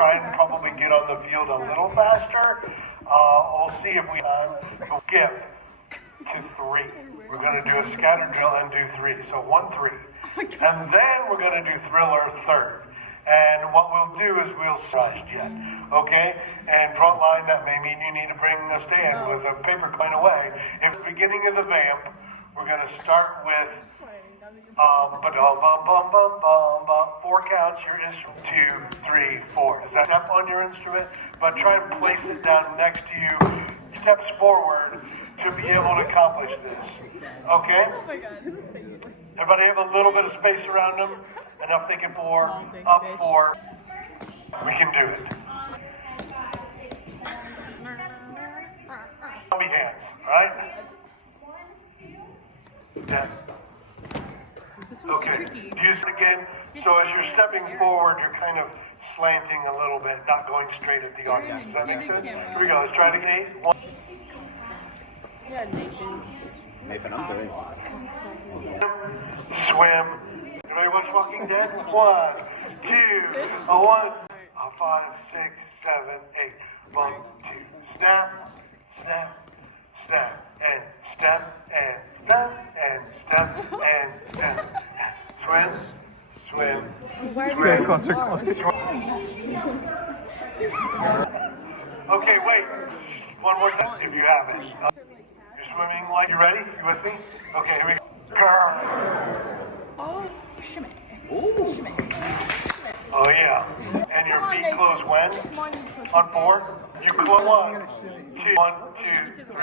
try and probably get on the field a little faster. We'll see if we skip to 3. We're going to do a scatter drill and do 3. So 1, 3. And then we're going to do thriller third. And what we'll do is we'll start yet, okay? And front line, that may mean you need to bring a stand with a paper clean away. At the beginning of the vamp, we're going to start with 4 counts, your instrument, 2, 3, 4. Is that step on your instrument? But try and place it down next to you, steps forward to be able to accomplish this. Okay? Oh my God. Everybody have a little bit of space around them? Enough they can 4, up 4. We can do it. Zombie hands, alright? Step. This one's Okay, tricky. use it again. So as you're stepping forward, you're kind of slanting a little bit, not going straight at the audience. Does that make sense? Here we go. Let's try it again. 1. Yeah, Nathan. Nathan, I'm doing. Swim. Everybody watch Walking Dead? 1, 2, 1, 5, 6, 7, 8. 1, 2. Snap, snap, snap, and step, and snap, and step, and step. Swim, swim, swim. Closer. Okay, wait. One more time if you have it. You're swimming like you ready? You with me? Okay, here we go. Girl. Oh, shimmy. Oh yeah. And your feet close when? On 4? You close 1, 2, 1, 2, 3,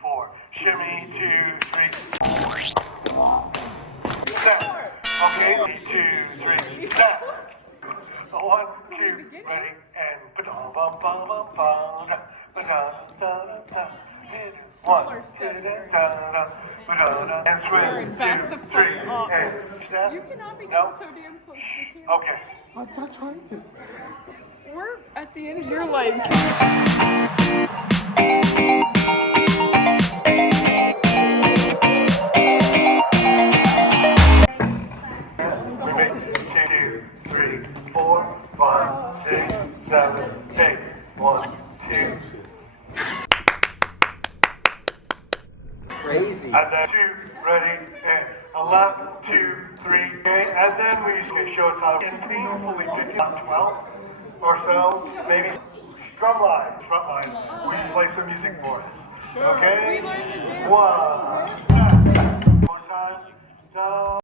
4. Shimmy, 2, 3. Step. Okay, 2, 3. Step. 1, 2, ready, and ba-dum, bum, bum, bum, bum, da, ba-dum, da, da, da. 1, 2, da, da, ba-da, and swim. 2, 3, and step. You cannot be No? getting so damn close. You can't. Okay. I'm not trying to. We're at the end of your life. We make 2, 3, 4, 5, 6, 7, 8. 1, 2. Crazy. And then 2, ready, and a left, 2, 3, okay. And then we show us how to painfully pick up 12 or so, maybe front line. Will you play some music for us? Okay? We learned to dance. 1. More time.